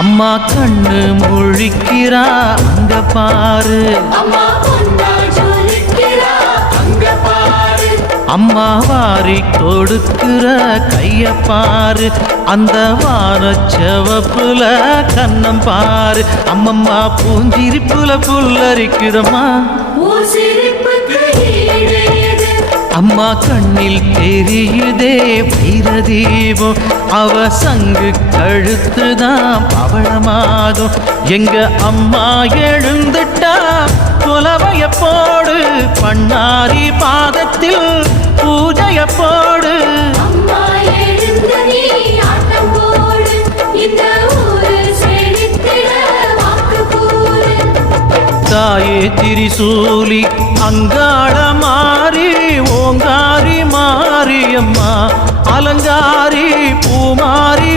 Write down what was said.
அம்மா கண்ணு முழிக்கிறா அங்க பாரு, அம்மா வாரி கொடுக்கிற கைய பாரு, அந்த வானச்சவப்புல கண்ணம் பாரு. அம்மம்மா பூஞ்சிரிப்புல புல்லரிக்குதம்மா, அம்மா கண்ணில் தெரியுதே வைரதீபம், அவ சங்கு கழுத்துதான் பவளமாகும். எங்க அம்மா எழுந்துட்டா குலவைய போடு, பண்ணாரி பாதத்தில் பூஜைய போடு. தாயே திரிசூலி அங்காள மாறி ஓங்காரி மாரியம்மா, அலங்காரி பூமாரி